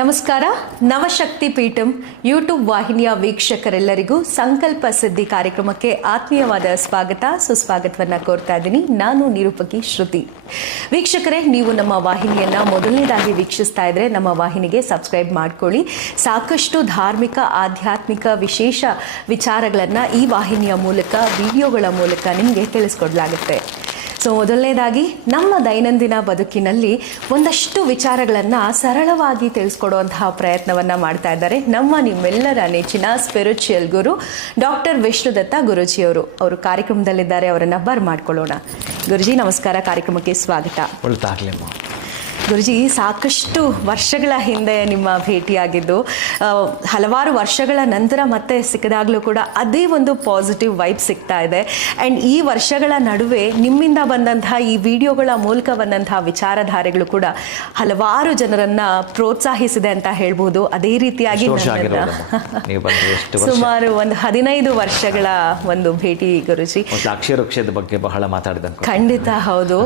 ನಮಸ್ಕಾರ ನವಶಕ್ತಿ ಪೀಠಂ ಯೂಟ್ಯೂಬ್ ವಾಹಿನಿಯ ವೀಕ್ಷಕರೆಲ್ಲರಿಗೂ ಸಂಕಲ್ಪ ಸಿದ್ಧಿ ಕಾರ್ಯಕ್ರಮಕ್ಕೆ ಆತ್ಮೀಯವಾದ ಸ್ವಾಗತ, ಸುಸ್ವಾಗತವನ್ನು ಕೋರ್ತಾ ಇದ್ದೀನಿ. ನಾನು ನಿರೂಪಕಿ ಶ್ರುತಿ. ವೀಕ್ಷಕರೇ, ನೀವು ನಮ್ಮ ವಾಹಿನಿಯನ್ನು ಮೊದಲನೇದಾಗಿ ವೀಕ್ಷಿಸ್ತಾ ಇದ್ರೆ ನಮ್ಮ ವಾಹಿನಿಗೆ ಸಬ್ಸ್ಕ್ರೈಬ್ ಮಾಡ್ಕೊಳ್ಳಿ. ಸಾಕಷ್ಟು ಧಾರ್ಮಿಕ, ಆಧ್ಯಾತ್ಮಿಕ, ವಿಶೇಷ ವಿಚಾರಗಳನ್ನು ಈ ವಾಹಿನಿಯ ಮೂಲಕ ವಿಡಿಯೋಗಳ ಮೂಲಕ ನಿಮಗೆ ತಿಳಿಸ್ಕೊಡ್ಲಾಗುತ್ತೆ. ಸೊ ಮೊದಲನೇದಾಗಿ ನಮ್ಮ ದೈನಂದಿನ ಬದುಕಿನಲ್ಲಿ ಒಂದಷ್ಟು ವಿಚಾರಗಳನ್ನು ಸರಳವಾಗಿ ತಿಳಿಸ್ಕೊಡುವಂತಹ ಪ್ರಯತ್ನವನ್ನು ಮಾಡ್ತಾ ಇದ್ದಾರೆ. ನಮ್ಮ ನಿಮ್ಮೆಲ್ಲರ ನೆಚ್ಚಿನ ಸ್ಪಿರಿಚುಯಲ್ ಗುರು ಡಾಕ್ಟರ್ ವಿಷ್ಣುದತ್ತ ಗುರುಜಿಯವರು ಅವರು ಕಾರ್ಯಕ್ರಮದಲ್ಲಿದ್ದಾರೆ. ಅವರನ್ನು ಬರ್ ಮಾಡ್ಕೊಳ್ಳೋಣ. ಗುರುಜಿ, ನಮಸ್ಕಾರ. ಕಾರ್ಯಕ್ರಮಕ್ಕೆ ಸ್ವಾಗತ. ಒಳ್ತಾಗ್ಲಿಮ್ಮ ಗುರುಜಿ ಸಾಕಷ್ಟು ವರ್ಷಗಳ ಹಿಂದೆ ನಿಮ್ಮ ಭೇಟಿಯಾಗಿದ್ದು ಹಲವಾರು ವರ್ಷಗಳ ನಂತರ ಮತ್ತೆ ಸಿಕ್ಕಿದಾಗಲೂ ಕೂಡ ಅದೇ ಒಂದು ಪಾಸಿಟಿವ್ ವೈಬ್ ಸಿಗ್ತಾ ಇದೆ. ಆ್ಯಂಡ್ ಈ ವರ್ಷಗಳ ನಡುವೆ ನಿಮ್ಮಿಂದ ಬಂದಂತಹ ಈ ವಿಡಿಯೋಗಳ ಮೂಲಕ ಬಂದಂತಹ ವಿಚಾರಧಾರೆಗಳು ಕೂಡ ಹಲವಾರು ಜನರನ್ನ ಪ್ರೋತ್ಸಾಹಿಸಿದೆ ಅಂತ ಹೇಳ್ಬೋದು. ಅದೇ ರೀತಿಯಾಗಿ ಸುಮಾರು ಒಂದು ಹದಿನೈದು ವರ್ಷಗಳ ಒಂದು ಭೇಟಿ ಗುರುಜಿ. ಮತ್ತು ಅಕ್ಷರವೃಕ್ಷದ ಬಗ್ಗೆ ಬಹಳ ಮಾತಾಡಿದ ಖಂಡಿತ ಹೌದು.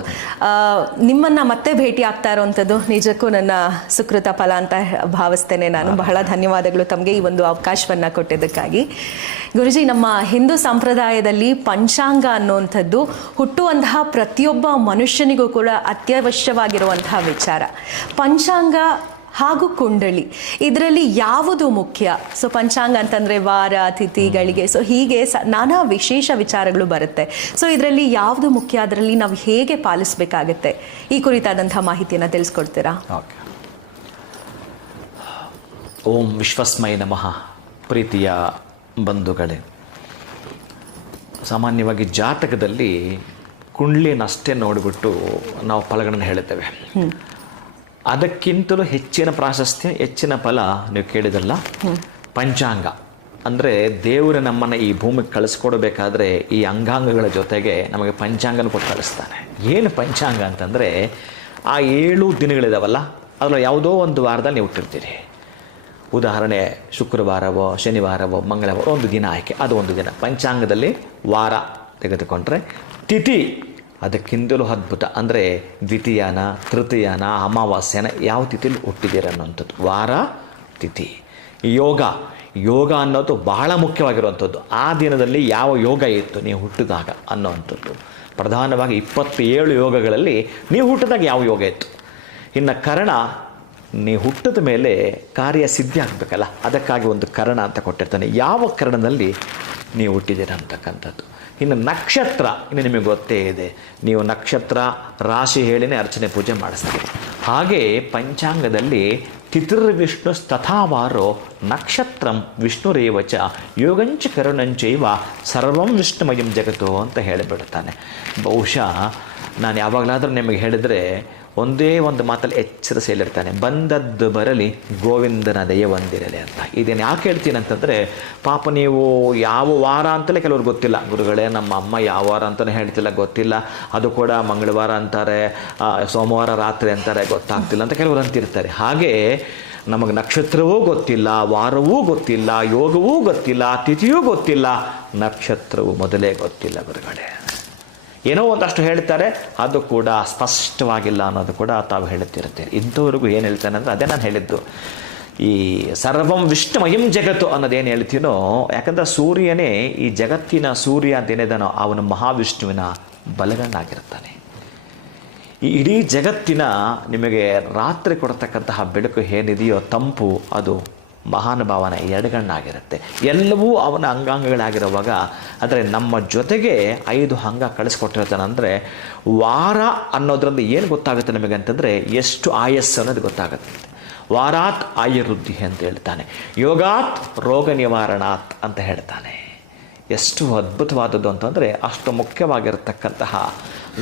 ನಿಮ್ಮನ್ನ ಮತ್ತೆ ಭೇಟಿ ಆಗ್ತಾ ಇರುವಂಥದ್ದು ನಿಜಕ್ಕೂ ನನ್ನ ಸುಕೃತ ಫಲ ಅಂತ ಭಾವಿಸ್ತೇನೆ ನಾನು. ಬಹಳ ಧನ್ಯವಾದಗಳು ತಮಗೆ ಈ ಒಂದು ಅವಕಾಶವನ್ನ ಕೊಟ್ಟಿದ್ದಕ್ಕಾಗಿ. ಗುರುಜಿ, ನಮ್ಮ ಹಿಂದೂ ಸಂಪ್ರದಾಯದಲ್ಲಿ ಪಂಚಾಂಗ ಅನ್ನುವಂಥದ್ದು ಹುಟ್ಟುವಂತಹ ಪ್ರತಿಯೊಬ್ಬ ಮನುಷ್ಯನಿಗೂ ಕೂಡ ಅತ್ಯವಶ್ಯವಾಗಿರುವಂತಹ ವಿಚಾರ. ಪಂಚಾಂಗ ಹಾಗೂ ಕುಂಡಳಿ ಇದರಲ್ಲಿ ಯಾವುದು ಮುಖ್ಯ? ಸೊ ಪಂಚಾಂಗ ಅಂತಂದ್ರೆ ವಾರ ತಿಥಿಗಳಿಗೆ ಸೊ ಹೀಗೆ ಸ ನಾನಾ ವಿಶೇಷ ವಿಚಾರಗಳು ಬರುತ್ತೆ. ಸೊ ಇದರಲ್ಲಿ ಯಾವುದು ಮುಖ್ಯ? ಅದರಲ್ಲಿ ನಾವು ಹೇಗೆ ಪಾಲಿಸಬೇಕಾಗತ್ತೆ? ಈ ಕುರಿತಾದಂತಹ ಮಾಹಿತಿಯನ್ನು ತಿಳಿಸ್ಕೊಡ್ತೀರಾ? ಓಂ ವಿಶ್ವಸ್ಮಯ ನಮಃ ಪ್ರೀತಿಯ ಬಂಧುಗಳೇ. ಸಾಮಾನ್ಯವಾಗಿ ಜಾತಕದಲ್ಲಿ ಕುಂಡ್ಲಿನಷ್ಟೇ ನೋಡಿಬಿಟ್ಟು ನಾವು ಫಲಗಳನ್ನು ಹೇಳುತ್ತೇವೆ. ಅದಕ್ಕಿಂತಲೂ ಹೆಚ್ಚಿನ ಪ್ರಾಶಸ್ತ್ಯ ಹೆಚ್ಚಿನ ಫಲ ನೀವು ಕೇಳಿದಲ್ಲ? ಪಂಚಾಂಗ. ಅಂದರೆ ದೇವರು ನಮ್ಮನ್ನು ಈ ಭೂಮಿಗೆ ಕಳಿಸ್ಕೊಡ್ಬೇಕಾದ್ರೆ ಈ ಅಂಗಾಂಗಗಳ ಜೊತೆಗೆ ನಮಗೆ ಪಂಚಾಂಗನ ಕೊಟ್ಟು ಕಳಿಸ್ತಾನೆ. ಏನು ಪಂಚಾಂಗ ಅಂತಂದರೆ ಆ ಏಳು ದಿನಗಳಿದಾವಲ್ಲ ಅದರಲ್ಲಿ ಯಾವುದೋ ಒಂದು ವಾರದಲ್ಲಿ ನೀವು ಹುಟ್ಟಿರ್ತೀರಿ. ಉದಾಹರಣೆ ಶುಕ್ರವಾರವೋ ಶನಿವಾರವೋ ಮಂಗಳವಾರ ಒಂದು ದಿನ ಆಯ್ಕೆ. ಅದು ಒಂದು ದಿನ. ಪಂಚಾಂಗದಲ್ಲಿ ವಾರ ತೆಗೆದುಕೊಂಡ್ರೆ ತಿಥಿ ಅದಕ್ಕಿಂತಲೂ ಅದ್ಭುತ. ಅಂದರೆ ದ್ವಿತೀಯನ, ತೃತೀಯನ, ಅಮಾವಾಸ್ಯನ ಯಾವ ತಿಥಿಲಿ ಹುಟ್ಟಿದ್ದೀರ ಅನ್ನೋಂಥದ್ದು ವಾರ, ತಿಥಿ. ಯೋಗ. ಯೋಗ ಅನ್ನೋದು ಬಹಳ ಮುಖ್ಯವಾಗಿರುವಂಥದ್ದು. ಆ ದಿನದಲ್ಲಿ ಯಾವ ಯೋಗ ಇತ್ತು? ನೀವು ಹುಟ್ಟಿದಾಗ ಅನ್ನೋವಂಥದ್ದು. ಪ್ರಧಾನವಾಗಿ ಇಪ್ಪತ್ತೇಳು ಯೋಗಗಳಲ್ಲಿ ನೀವು ಹುಟ್ಟಿದಾಗ ಯಾವ ಯೋಗ ಇತ್ತು? ಇನ್ನು ಕರ್ಣ, ನೀವು ಹುಟ್ಟಿದ ಮೇಲೆ ಕಾರ್ಯ ಸಿದ್ಧಿ ಆಗಬೇಕಲ್ಲ ಅದಕ್ಕಾಗಿ ಒಂದು ಕರ್ಣ ಅಂತ ಕೊಟ್ಟಿರ್ತಾನೆ. ಯಾವ ಕರ್ಣದಲ್ಲಿ ನೀವು ಹುಟ್ಟಿದ್ದೀರ ಅಂತಕ್ಕಂಥದ್ದು. ಇನ್ನು ನಕ್ಷತ್ರ, ಇನ್ನು ನಿಮಗೆ ಗೊತ್ತೇ ಇದೆ, ನೀವು ನಕ್ಷತ್ರ, ರಾಶಿ ಹೇಳಿನೇ ಅರ್ಚನೆ ಪೂಜೆ ಮಾಡಿಸ್ತೀರಿ. ಹಾಗೆ ಪಂಚಾಂಗದಲ್ಲಿ ತಿಥಿರ್ವಿಷ್ಣು ತಥಾವಾರೋ ನಕ್ಷತ್ರಂ ವಿಷ್ಣುರೇವಚ ಯೋಗಂಚ ಕರುಣಂಚೈವ ಸರ್ವಂ ವಿಷ್ಣುಮಯಂ ಜಗತ್ತು ಅಂತ ಹೇಳಿಬಿಡ್ತಾನೆ. ಬಹುಶಃ ನಾನು ಯಾವಾಗಲಾದರೂ ನಿಮಗೆ ಹೇಳಿದರೆ ಒಂದೇ ಒಂದು ಮಾತಲ್ಲಿ ಎಚ್ಚರ ಸೇಲಿರ್ತಾನೆ ಬಂದದ್ದು ಬರಲಿ ಗೋವಿಂದನ ದಯ ಒಂದಿರಲಿ ಅಂತ. ಇದನ್ನು ಯಾಕೆ ಹೇಳ್ತೀನಿ ಅಂತಂದರೆ, ಪಾಪ ನೀವು ಯಾವ ವಾರ ಅಂತಲೇ ಕೆಲವ್ರು ಗೊತ್ತಿಲ್ಲ. ಗುರುಗಳೇ, ನಮ್ಮ ಅಮ್ಮ ಯಾವ ವಾರ ಅಂತಲೇ ಹೇಳ್ತಿಲ್ಲ, ಗೊತ್ತಿಲ್ಲ. ಅದು ಕೂಡ ಮಂಗಳವಾರ ಅಂತಾರೆ ಸೋಮವಾರ ರಾತ್ರಿ ಅಂತಾರೆ, ಗೊತ್ತಾಗ್ತಿಲ್ಲ ಅಂತ ಕೆಲವರು ಅಂತಿರ್ತಾರೆ. ಹಾಗೆ ನಮಗೆ ನಕ್ಷತ್ರವೂ ಗೊತ್ತಿಲ್ಲ, ವಾರವೂ ಗೊತ್ತಿಲ್ಲ, ಯೋಗವೂ ಗೊತ್ತಿಲ್ಲ, ತಿಥಿಯೂ ಗೊತ್ತಿಲ್ಲ, ನಕ್ಷತ್ರವು ಮೊದಲೇ ಗೊತ್ತಿಲ್ಲ ಗುರುಗಳೇ. ಏನೋ ಒಂದಷ್ಟು ಹೇಳ್ತಾರೆ, ಅದು ಕೂಡ ಸ್ಪಷ್ಟವಾಗಿಲ್ಲ ಅನ್ನೋದು ಕೂಡ ತಾವು ಹೇಳುತ್ತಿರುತ್ತೀರಿ. ಇಂಥವ್ರಿಗೂ ಏನು ಹೇಳ್ತಾನೆ ಅಂದರೆ, ಅದೇ ನಾನು ಹೇಳಿದ್ದು. ಈ ಸರ್ವಂ ವಿಷ್ಣುಮಯಂ ಜಗತ್ತು ಅನ್ನೋದೇನು ಹೇಳ್ತೀನೋ, ಯಾಕಂದ್ರೆ ಸೂರ್ಯನೇ ಈ ಜಗತ್ತಿನ ಸೂರ್ಯ ಅಂತ ಏನಿದಾನೋ ಅವನು ಮಹಾವಿಷ್ಣುವಿನ ಬಲಗಣ್ಣಾಗಿರ್ತಾನೆ ಈ ಇಡೀ ಜಗತ್ತಿನ ನಿಮಗೆ ರಾತ್ರಿ ಕೊಡ್ತಕ್ಕಂತಹ ಬೆಳಕು ಏನಿದೆಯೋ, ತಂಪು, ಅದು ಮಹಾನುಭಾವನ ಎಡಗಣ್ಣಾಗಿರುತ್ತೆ ಎಲ್ಲವೂ ಅವನ ಅಂಗಾಂಗಗಳಾಗಿರುವಾಗ ಆದರೆ ನಮ್ಮ ಜೊತೆಗೆ ಐದು ಅಂಗ ಕಳಿಸ್ಕೊಟ್ಟಿರ್ತಾನೆ ಅಂದರೆ ವಾರ ಅನ್ನೋದ್ರಿಂದ ಏನು ಗೊತ್ತಾಗುತ್ತೆ ನಮಗೆ ಅಂತಂದರೆ ಎಷ್ಟು ಆಯಸ್ಸು ಅನ್ನೋದು ಗೊತ್ತಾಗುತ್ತೆ. ವಾರಾತ್ ಆಯುರ್ವೃದ್ಧಿ ಅಂತ ಹೇಳ್ತಾನೆ. ಯೋಗಾತ್ ರೋಗ ನಿವಾರಣಾತ್ ಅಂತ ಹೇಳ್ತಾನೆ. ಎಷ್ಟು ಅದ್ಭುತವಾದದ್ದು ಅಂತಂದರೆ ಅಷ್ಟು ಮುಖ್ಯವಾಗಿರತಕ್ಕಂತಹ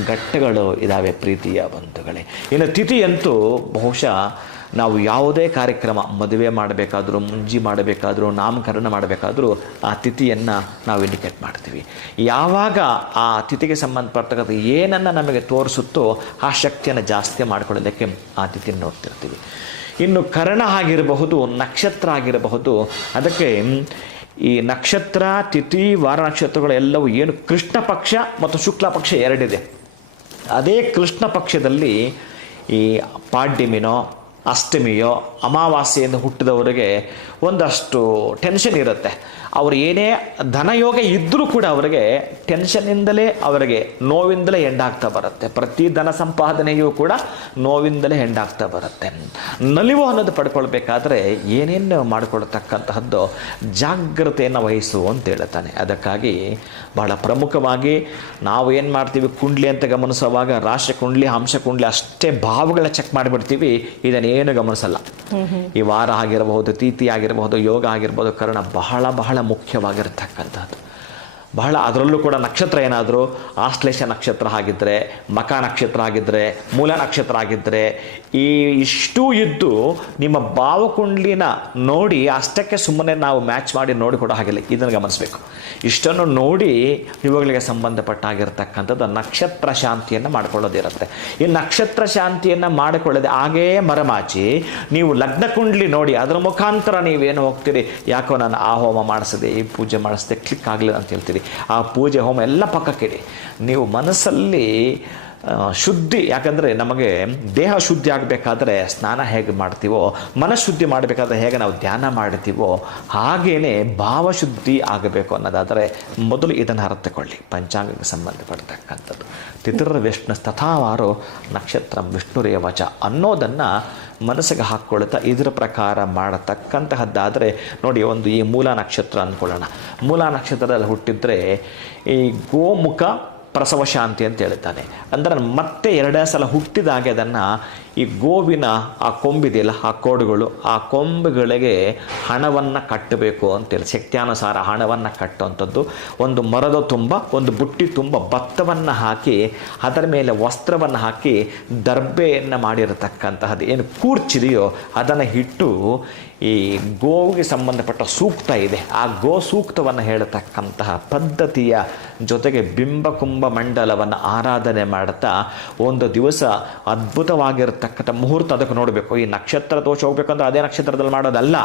ಘಟ್ಟಗಳು ಇದ್ದಾವೆ ಪ್ರೀತಿಯ ಬಂಧುಗಳೇ. ಇನ್ನು ತಿಥಿಯಂತೂ ಬಹುಶಃ ನಾವು ಯಾವುದೇ ಕಾರ್ಯಕ್ರಮ ಮದುವೆ ಮಾಡಬೇಕಾದ್ರೂ, ಮುಂಜಿ ಮಾಡಬೇಕಾದ್ರೂ, ನಾಮಕರಣ ಮಾಡಬೇಕಾದರೂ ಆ ತಿಥಿಯನ್ನು ನಾವು ಇಂಡಿಕೇಟ್ ಮಾಡ್ತೀವಿ. ಯಾವಾಗ ಆ ತಿಥಿಗೆ ಸಂಬಂಧಪಟ್ಟಕ್ಕಂಥ ಏನನ್ನು ನಮಗೆ ತೋರಿಸುತ್ತೋ ಆ ಶಕ್ತಿಯನ್ನು ಜಾಸ್ತಿ ಮಾಡಿಕೊಳ್ಳೋದಕ್ಕೆ ಆ ತಿಥಿಯನ್ನು ನೋಡ್ತಿರ್ತೀವಿ. ಇನ್ನು ಕರ್ಣ ಆಗಿರಬಹುದು, ನಕ್ಷತ್ರ ಆಗಿರಬಹುದು, ಅದಕ್ಕೆ ಈ ನಕ್ಷತ್ರ, ತಿಥಿ, ವಾರ ನಕ್ಷತ್ರಗಳೆಲ್ಲವೂ ಏನು ಕೃಷ್ಣ ಪಕ್ಷ ಮತ್ತು ಶುಕ್ಲ ಪಕ್ಷ ಎರಡಿದೆ. ಅದೇ ಕೃಷ್ಣ ಪಕ್ಷದಲ್ಲಿ ಈ ಪಾಡ್ಯಮಿನೋ ಅಷ್ಟಮಿಯೋ ಅಮಾವಾಸ್ಯೆಯಿಂದ ಹುಟ್ಟಿದವರಿಗೆ ಒಂದಷ್ಟು ಟೆನ್ಷನ್ ಇರುತ್ತೆ. ಅವರು ಏನೇ ಧನಯೋಗ ಇದ್ದರೂ ಕೂಡ ಅವರಿಗೆ ಟೆನ್ಷನ್ನಿಂದಲೇ ಅವರಿಗೆ ನೋವಿಂದಲೇ ಹೆಂಡಾಗ್ತಾ ಬರುತ್ತೆ. ಪ್ರತಿ ಧನ ಸಂಪಾದನೆಯೂ ಕೂಡ ನೋವಿಂದಲೇ ಹೆಂಡಾಗ್ತಾ ಬರುತ್ತೆ. ನಲಿವು ಅನ್ನೋದು ಪಡ್ಕೊಳ್ಬೇಕಾದ್ರೆ ಏನೇನು ಮಾಡಿಕೊಳ್ತಕ್ಕಂತಹದ್ದು ಜಾಗ್ರತೆಯನ್ನು ವಹಿಸು ಅಂತ ಹೇಳ್ತಾನೆ. ಅದಕ್ಕಾಗಿ ಬಹಳ ಪ್ರಮುಖವಾಗಿ ನಾವು ಏನು ಮಾಡ್ತೀವಿ, ಕುಂಡ್ಲಿ ಅಂತ ಗಮನಿಸುವಾಗ ರಾಶಿ ಕುಂಡ್ಲಿ ಹಂಶ ಕುಂಡ್ಲಿ ಅಷ್ಟೇ ಭಾವಗಳ ಚೆಕ್ ಮಾಡಿಬಿಡ್ತೀವಿ. ಇದನ್ನೇನು ಗಮನಿಸಲ್ಲ. ಈ ವಾರ ಆಗಿರಬಹುದು ತೀತಿ ಆಗಿರಬಹುದು, ಯೋಗ ಆಗಿರ್ಬೋದು ಕರ್ಣ ಬಹಳ ಬಹಳ ಮುಖ್ಯವಾಗಿರ್ತಕ್ಕಂಥದ್ದು. ಬಹಳ ಅದರಲ್ಲೂ ಕೂಡ ನಕ್ಷತ್ರ ಏನಾದರೂ, ಆಶ್ಲೇಷ ನಕ್ಷತ್ರ ಆಗಿದ್ದರೆ ಮಕ ನಕ್ಷತ್ರ ಆಗಿದ್ದರೆ ಮೂಲ ನಕ್ಷತ್ರ ಆಗಿದ್ದರೆ ಈ ಇಷ್ಟು ಇದ್ದು ನಿಮ್ಮ ಭಾವಕುಂಡ್ಲಿನ ನೋಡಿ ಅಷ್ಟಕ್ಕೆ ಸುಮ್ಮನೆ ನಾವು ಮ್ಯಾಚ್ ಮಾಡಿ ನೋಡಿ ಕೊಡೋ ಹಾಗಿಲ್ಲ. ಇದನ್ನು ಗಮನಿಸಬೇಕು. ಇಷ್ಟನ್ನು ನೋಡಿ ಇವುಗಳಿಗೆ ಸಂಬಂಧಪಟ್ಟಾಗಿರ್ತಕ್ಕಂಥದ್ದು ನಕ್ಷತ್ರ ಶಾಂತಿಯನ್ನು ಮಾಡಿಕೊಳ್ಳೋದಿರುತ್ತೆ ಈ ನಕ್ಷತ್ರ ಶಾಂತಿಯನ್ನು ಮಾಡಿಕೊಳ್ಳದೆ ಹಾಗೇ ಮರಮಾಚಿ ನೀವು ಲಗ್ನ ಕುಂಡ್ಲಿ ನೋಡಿ ಅದರ ಮುಖಾಂತರ ನೀವೇನು ಹೋಗ್ತೀರಿ? ಯಾಕೋ ನಾನು ಆ ಹೋಮ ಮಾಡಿಸದೆ, ಈ ಪೂಜೆ ಮಾಡಿಸಿದೆ ಕ್ಲಿಕ್ ಆಗಲಿಲ್ಲ ಅಂತ ಹೇಳ್ತೀರಿ. ಆ ಪೂಜೆ ಹೋಮ ಎಲ್ಲ ಪಕ್ಕಕ್ಕಿಡಿ. ನೀವು ಮನಸ್ಸಲ್ಲಿ ಶುದ್ಧಿ, ಯಾಕಂದರೆ ನಮಗೆ ದೇಹ ಶುದ್ಧಿ ಆಗಬೇಕಾದ್ರೆ ಸ್ನಾನ ಹೇಗೆ ಮಾಡ್ತೀವೋ, ಮನಃಶುದ್ಧಿ ಮಾಡಬೇಕಾದ್ರೆ ಹೇಗೆ ನಾವು ಧ್ಯಾನ ಮಾಡ್ತೀವೋ ಹಾಗೇ ಭಾವಶುದ್ಧಿ ಆಗಬೇಕು ಅನ್ನೋದಾದರೆ ಮೊದಲು ಇದನ್ನು ಅರ್ಥಕೊಳ್ಳಿ. ಪಂಚಾಂಗಕ್ಕೆ ಸಂಬಂಧಪಡ್ತಕ್ಕಂಥದ್ದು. ತಿಥಿರ ವಿಷ್ಣು ತಥಾವಾರು ನಕ್ಷತ್ರ ವಿಷ್ಣುರೇ ವಚ ಅನ್ನೋದನ್ನು ಮನಸ್ಸಿಗೆ ಹಾಕ್ಕೊಳ್ತಾ ಇದರ ಪ್ರಕಾರ ಮಾಡತಕ್ಕಂತಹದ್ದಾದರೆ ನೋಡಿ ಒಂದು ಈ ಮೂಲ ನಕ್ಷತ್ರ ಅಂದ್ಕೊಳ್ಳೋಣ. ಮೂಲ ನಕ್ಷತ್ರದಲ್ಲಿ ಹುಟ್ಟಿದ್ರೆ ಈ ಗೋಮುಖ ಪ್ರಸವ ಶಾಂತಿ ಅಂತ ಹೇಳ್ತಾನೆ. ಅಂದರೆ ಮತ್ತೆ ಎರಡೇ ಸಲ ಹುಟ್ಟಿದಾಗೆ ಅದನ್ನು ಈ ಗೋವಿನ, ಆ ಕೊಂಬಿದೆಯಲ್ಲ, ಆ ಕೋಡುಗಳು, ಆ ಕೊಂಬುಗಳಿಗೆ ಹಣವನ್ನು ಕಟ್ಟಬೇಕು ಅಂತೇಳಿ ಶಕ್ತಿಯಾನುಸಾರ ಹಣವನ್ನು ಕಟ್ಟುವಂಥದ್ದು. ಒಂದು ಮರದ ತುಂಬ, ಒಂದು ಬುಟ್ಟಿ ತುಂಬ, ಭತ್ತವನ್ನು ಹಾಕಿ, ಅದರ ಮೇಲೆ ವಸ್ತ್ರವನ್ನು ಹಾಕಿ ದರ್ಬೆಯನ್ನು ಮಾಡಿರತಕ್ಕಂತಹದ್ದು. ಏನು ಕೂರ್ಚಿದೆಯೋ ಅದನ್ನು ಇಟ್ಟು ಈ ಗೋವಿಗೆ ಸಂಬಂಧಪಟ್ಟ ಸೂಕ್ತ ಇದೆ. ಆ ಗೋ ಸೂಕ್ತವನ್ನು ಹೇಳತಕ್ಕಂತಹ ಪದ್ಧತಿಯ ಜೊತೆಗೆ ಬಿಂಬಕುಂಭ ಮಂಡಲವನ್ನು ಆರಾಧನೆ ಮಾಡ್ತಾ ಒಂದು ದಿವಸ ಅದ್ಭುತವಾಗಿರ್ತಕ್ಕಂಥ ಮುಹೂರ್ತ ಅದಕ್ಕೆ ನೋಡಬೇಕು. ಈ ನಕ್ಷತ್ರ ದೋಷ ಹೋಗ್ಬೇಕಂದ್ರೆ ಅದೇ ನಕ್ಷತ್ರದಲ್ಲಿ ಮಾಡೋದಲ್ಲ.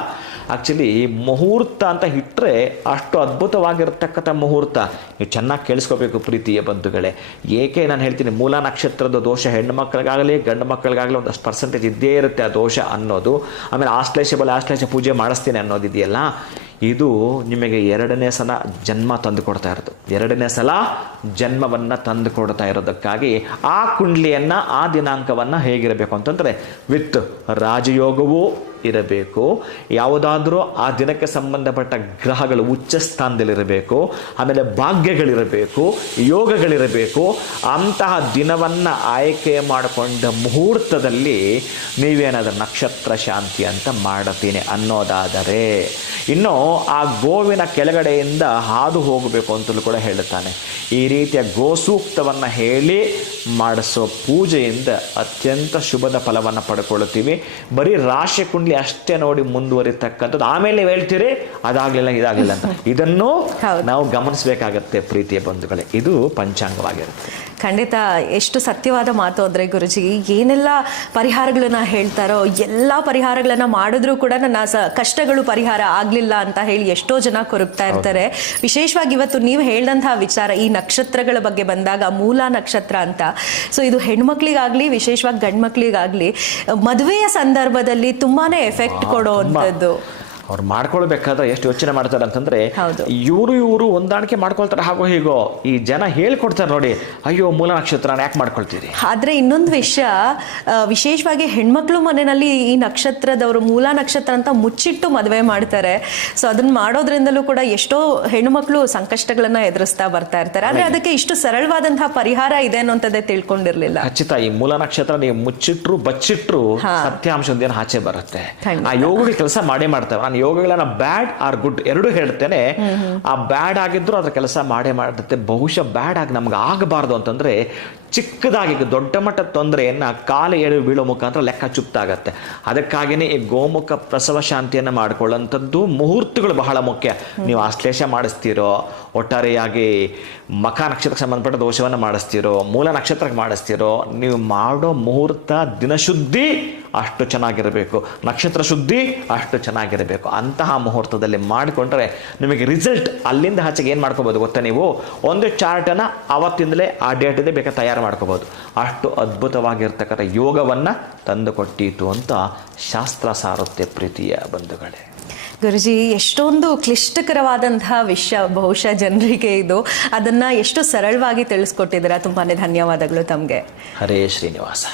ಆ್ಯಕ್ಚುಲಿ ಮುಹೂರ್ತ ಅಂತ ಇಟ್ಟರೆ ಅಷ್ಟು ಅದ್ಭುತವಾಗಿರ್ತಕ್ಕಂಥ ಮುಹೂರ್ತ. ನೀವು ಚೆನ್ನಾಗಿ ಕೇಳಿಸ್ಕೋಬೇಕು ಪ್ರೀತಿಯ ಬಂಧುಗಳೇ. ಏಕೆ ನಾನು ಹೇಳ್ತೀನಿ, ಮೂಲ ನಕ್ಷತ್ರದ ದೋಷ ಹೆಣ್ಣು ಮಕ್ಕಳಿಗಾಗಲಿ, ಗಂಡು ಮಕ್ಕಳಿಗಾಗಲಿ ಒಂದಷ್ಟು ಪರ್ಸೆಂಟೇಜ್ ಇದ್ದೇ ಇರುತ್ತೆ ಆ ದೋಷ ಅನ್ನೋದು. ಆಮೇಲೆ ಆಶ್ಲೇಷ ಬಲ, ಆಶ್ಲೇಷ ಪೂಜೆ ಮಾಡಿಸ್ತೀನಿ ಅನ್ನೋದಿದೆಯಲ್ಲ. ಇದು ನಿಮಗೆ ಎರಡನೇ ಸಲ ಜನ್ಮ ತಂದು ಕೊಡ್ತಾ ಇರೋದು. ಎರಡನೇ ಸಲ ಜನ್ಮವನ್ನು ತಂದು ಕೊಡ್ತಾ ಇರೋದಕ್ಕಾಗಿ ಆ ಕುಂಡ್ಲಿಯನ್ನು, ಆ ದಿನಾಂಕವನ್ನು ಹೇಗಿರಬೇಕು ಅಂತಂದರೆ, ವಿತ್ ರಾಜಯೋಗವೂ ಇರಬೇಕು. ಯಾವುದಾದರೂ ಆ ದಿನಕ್ಕೆ ಸಂಬಂಧಪಟ್ಟ ಗ್ರಹಗಳು ಉಚ್ಚ ಸ್ಥಾನದಲ್ಲಿರಬೇಕು. ಆಮೇಲೆ ಭಾಗ್ಯಗಳಿರಬೇಕು, ಯೋಗಗಳಿರಬೇಕು. ಅಂತಹ ದಿನವನ್ನು ಆಯ್ಕೆ ಮಾಡಿಕೊಂಡ ಮುಹೂರ್ತದಲ್ಲಿ ನೀವೇನಾದರೂ ನಕ್ಷತ್ರ ಶಾಂತಿ ಅಂತ ಮಾಡುತ್ತೀನಿ ಅನ್ನೋದಾದರೆ. ಇನ್ನು ಆ ಗೋವಿನ ಕೆಳಗಡೆಯಿಂದ ಹಾದು ಹೋಗಬೇಕು ಅಂತಲೂ ಕೂಡ ಹೇಳುತ್ತಾನೆ. ಈ ರೀತಿಯ ಗೋಸೂಕ್ತವನ್ನು ಹೇಳಿ ಮಾಡಿಸೋ ಪೂಜೆಯಿಂದ ಅತ್ಯಂತ ಶುಭದ ಫಲವನ್ನು ಪಡ್ಕೊಳ್ಳುತ್ತೀವಿ ಬರೀ ರಾಶಿ ಕುಂಡ್ಲಿ ಅಷ್ಟೇ ನೋಡಿ ಮುಂದುವರಿತಕ್ಕಂಥದ್ದು. ಆಮೇಲೆ ನೀವು ಹೇಳ್ತೀರಿ ಅದಾಗಲಿಲ್ಲ ಇದಾಗಲಿಲ್ಲ ಅಂತ. ಇದನ್ನು ನಾವು ಗಮನಿಸಬೇಕಾಗತ್ತೆ ಪ್ರೀತಿಯ ಬಂಧುಗಳೇ. ಇದು ಪಂಚಾಂಗವಾಗಿರುತ್ತೆ. ಖಂಡಿತ ಎಷ್ಟು ಸತ್ಯವಾದ ಮಾತು ಅಂದರೆ ಗುರುಜಿ ಏನೆಲ್ಲ ಪರಿಹಾರಗಳನ್ನ ಹೇಳ್ತಾರೋ ಎಲ್ಲ ಪರಿಹಾರಗಳನ್ನ ಮಾಡಿದ್ರೂ ಕೂಡ ನನ್ನ ಸ ಕಷ್ಟಗಳು ಪರಿಹಾರ ಆಗಲಿಲ್ಲ ಅಂತ ಹೇಳಿ ಎಷ್ಟೋ ಜನ ಕೊರಗ್ತಾ ಇರ್ತಾರೆ. ವಿಶೇಷವಾಗಿ ಇವತ್ತು ನೀವು ಹೇಳಿದಂತಹ ವಿಚಾರ ಈ ನಕ್ಷತ್ರಗಳ ಬಗ್ಗೆ ಬಂದಾಗ ಮೂಲ ನಕ್ಷತ್ರ ಅಂತ. ಸೊ ಇದು ಹೆಣ್ಮಕ್ಳಿಗಾಗ್ಲಿ ವಿಶೇಷವಾಗಿ ಗಂಡ್ಮಕ್ಳಿಗಾಗ್ಲಿ ಮದುವೆಯ ಸಂದರ್ಭದಲ್ಲಿ ತುಂಬಾನೇ ಎಫೆಕ್ಟ್ ಕೊಡೋ ಅಂಥದ್ದು. ಅವ್ರು ಮಾಡ್ಕೊಳ್ಬೇಕಾದ್ರೆ ಎಷ್ಟು ಯೋಚನೆ ಮಾಡ್ತಾರೆ ಅಂತಂದ್ರೆ. ಇವರು ಇವರು ಹೊಂದಾಣಿಕೆ ಮಾಡ್ಕೊಳ್ತಾರೆ. ಹಾಗೋ ಹೀಗೋ ಈ ಜನ ಹೇಳ್ಕೊಡ್ತಾರೆ ನೋಡಿ ಅಯ್ಯೋ ಮೂಲ ನಕ್ಷತ್ರ ಯಾಕೆ ಮಾಡ್ಕೊಳ್ತೀರಿ? ಆದ್ರೆ ಇನ್ನೊಂದು ವಿಷಯ ವಿಶೇಷವಾಗಿ ಹೆಣ್ಮಕ್ಳು ಮನೆಯಲ್ಲಿ ಈ ನಕ್ಷತ್ರದವರು ಮೂಲ ನಕ್ಷತ್ರ ಅಂತ ಮುಚ್ಚಿಟ್ಟು ಮದುವೆ ಮಾಡ್ತಾರೆ. ಸೊ ಅದನ್ನ ಮಾಡೋದ್ರಿಂದಲೂ ಕೂಡ ಎಷ್ಟೋ ಹೆಣ್ಮಕ್ಳು ಸಂಕಷ್ಟಗಳನ್ನ ಎದುರಿಸ್ತಾ ಬರ್ತಾ ಇರ್ತಾರೆ. ಆದ್ರೆ ಅದಕ್ಕೆ ಇಷ್ಟು ಸರಳವಾದಂತಹ ಪರಿಹಾರ ಇದೆ ಅನ್ನೋಂಥದ್ದೇ ತಿಳ್ಕೊಂಡಿರ್ಲಿಲ್ಲ. ಖಚಿತ ಈ ಮೂಲ ನಕ್ಷತ್ರ ನೀವು ಮುಚ್ಚಿಟ್ರು ಬಚ್ಚಿಟ್ರು ಸತ್ಯಾಂಶ ಆಚೆ ಬರುತ್ತೆ. ಆ ಯೋಗಗಳು ಕೆಲಸ ಮಾಡೇ ಮಾಡ್ತವೆ ನಾನು ಯೋಗಗಳನ್ನ ಬ್ಯಾಡ್ ಆರ್ ಗುಡ್ ಎರಡು ಹೇಳ್ತೇನೆ. ಆ ಬ್ಯಾಡ್ ಆಗಿದ್ರು ಅದ್ರ ಕೆಲಸ ಮಾಡೇ ಮಾಡುತ್ತೆ. ಬಹುಶಃ ಬ್ಯಾಡ್ ಆಗಿ ನಮ್ಗೆ ಆಗಬಾರ್ದು ಅಂತಂದ್ರೆ ಚಿಕ್ಕದಾಗಿ ದೊಡ್ಡ ಮಟ್ಟದ ತೊಂದರೆಯನ್ನು ಕಾಲ ಎಳೆ ಬೀಳೋ ಮುಖಾಂತರ ಲೆಕ್ಕ ಚುಪ್ತಾಗತ್ತೆ ಅದಕ್ಕಾಗಿಯೇ ಈ ಗೋಮುಖ ಪ್ರಸವ ಶಾಂತಿಯನ್ನು ಮಾಡ್ಕೊಳ್ಳೋಂಥದ್ದು ಮುಹೂರ್ತಗಳು ಬಹಳ ಮುಖ್ಯ. ನೀವು ಆಶ್ಲೇಷ ಮಾಡಿಸ್ತೀರೋ ಒಟ್ಟಾರೆಯಾಗಿ ಮಖ ನಕ್ಷತ್ರಕ್ಕೆ ಸಂಬಂಧಪಟ್ಟ ದೋಷವನ್ನು ಮಾಡಿಸ್ತೀರೋ, ಮೂಲ ನಕ್ಷತ್ರಕ್ಕೆ ಮಾಡಿಸ್ತೀರೋ, ನೀವು ಮಾಡೋ ಮುಹೂರ್ತ ದಿನಶುದ್ಧಿ ಅಷ್ಟು ಚೆನ್ನಾಗಿರಬೇಕು. ನಕ್ಷತ್ರ ಶುದ್ಧಿ ಅಷ್ಟು ಚೆನ್ನಾಗಿರಬೇಕು. ಅಂತಹ ಮುಹೂರ್ತದಲ್ಲಿ ಮಾಡಿಕೊಂಡ್ರೆ ನಿಮಗೆ ರಿಸಲ್ಟ್ ಅಲ್ಲಿಂದ ಆಚೆಗೆ ಏನು ಮಾಡ್ಕೋಬೋದು ಗೊತ್ತಾ ನೀವು? ಒಂದು ಚಾರ್ಟನ್ನು ಆವತ್ತಿಂದಲೇ ಆ ಡೇಟಿಂದ ಬೇಕಾ ತಯಾರು ಮಾಡ್ಕೋಬೋದು ಅಷ್ಟು ಅದ್ಭುತವಾಗಿರ್ತಕ್ಕಂಥ ಯೋಗವನ್ನು ತಂದುಕೊಟ್ಟಿತು ಅಂತ ಶಾಸ್ತ್ರ ಸಾರುತ್ತೆ ಪ್ರೀತಿಯ ಬಂಧುಗಳೇ. ಗುರುಜಿ ಎಷ್ಟೊಂದು ಕ್ಲಿಷ್ಟಕರವಾದಂತಹ ವಿಷಯ ಬಹುಶಃ ಜನರಿಗೆ ಇದು. ಅದನ್ನ ಎಷ್ಟು ಸರಳವಾಗಿ ತಿಳಿಸ್ಕೊಟ್ಟಿದ್ದೀರಾ. ತುಂಬಾನೇ ಧನ್ಯವಾದಗಳು ತಮಗೆ. ಹರೇ ಶ್ರೀನಿವಾಸ.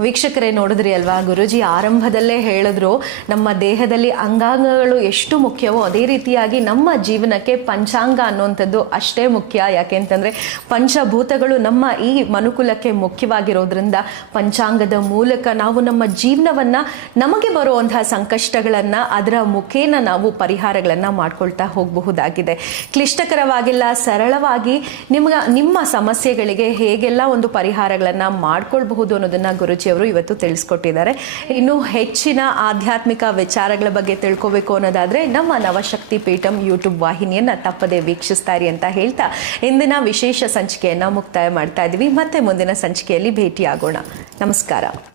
ವೀಕ್ಷಕರೇ ನೋಡಿದ್ರಿ ಅಲ್ವಾ? ಗುರುಜಿ ಆರಂಭದಲ್ಲೇ ಹೇಳಿದ್ರು, ನಮ್ಮ ದೇಹದಲ್ಲಿ ಅಂಗಾಂಗಗಳು ಎಷ್ಟು ಮುಖ್ಯವೋ ಅದೇ ರೀತಿಯಾಗಿ ನಮ್ಮ ಜೀವನಕ್ಕೆ ಪಂಚಾಂಗ ಅನ್ನುವಂಥದ್ದು ಅಷ್ಟೇ ಮುಖ್ಯ. ಯಾಕೆಂತಂದ್ರೆ ಪಂಚಭೂತಗಳು ನಮ್ಮ ಈ ಮನುಕುಲಕ್ಕೆ ಮುಖ್ಯವಾಗಿರೋದ್ರಿಂದ ಪಂಚಾಂಗದ ಮೂಲಕ ನಾವು ನಮ್ಮ ಜೀವನವನ್ನ ನಮಗೆ ಬರುವಂತಹ ಸಂಕಷ್ಟಗಳನ್ನ ಅದರ ಮುಖೇನ ನಾವು ಪರಿಹಾರಗಳನ್ನ ಮಾಡ್ಕೊಳ್ತಾ ಹೋಗಬಹುದಾಗಿದೆ. ಕ್ಲಿಷ್ಟಕರವಾಗಿಲ್ಲ, ಸರಳವಾಗಿ ನಿಮ್ಗೆ ನಿಮ್ಮ ಸಮಸ್ಯೆಗಳಿಗೆ ಹೇಗೆಲ್ಲ ಒಂದು ಪರಿಹಾರಗಳನ್ನ ಮಾಡ್ಕೊಳ್ಬಹುದು ಅನ್ನೋದನ್ನ ಗುರುಜಿಯವರು ಇವತ್ತು ತಿಳಿಸ್ಕೊಟ್ಟಿದ್ದಾರೆ. ಇನ್ನು ಹೆಚ್ಚಿನ ಆಧ್ಯಾತ್ಮಿಕ ವಿಚಾರಗಳ ಬಗ್ಗೆ ತಿಳ್ಕೋಬೇಕು ಅನ್ನೋದಾದ್ರೆ ನಮ್ಮ ನವಶಕ್ತಿ ಪೀಠಂ ಯೂಟ್ಯೂಬ್ ವಾಹಿನಿಯನ್ನ ತಪ್ಪದೆ ವೀಕ್ಷಿಸ್ತಾ ಇರಿ ಅಂತ ಹೇಳ್ತಾ ಇಂದಿನ ವಿಶೇಷ ಸಂಚಿಕೆಯನ್ನ ಮುಕ್ತಾಯ ಮಾಡ್ತಾ ಇದೀವಿ. ಮತ್ತೆ ಮುಂದಿನ ಸಂಚಿಕೆಯಲ್ಲಿ ಭೇಟಿಯಾಗೋಣ. ನಮಸ್ಕಾರ.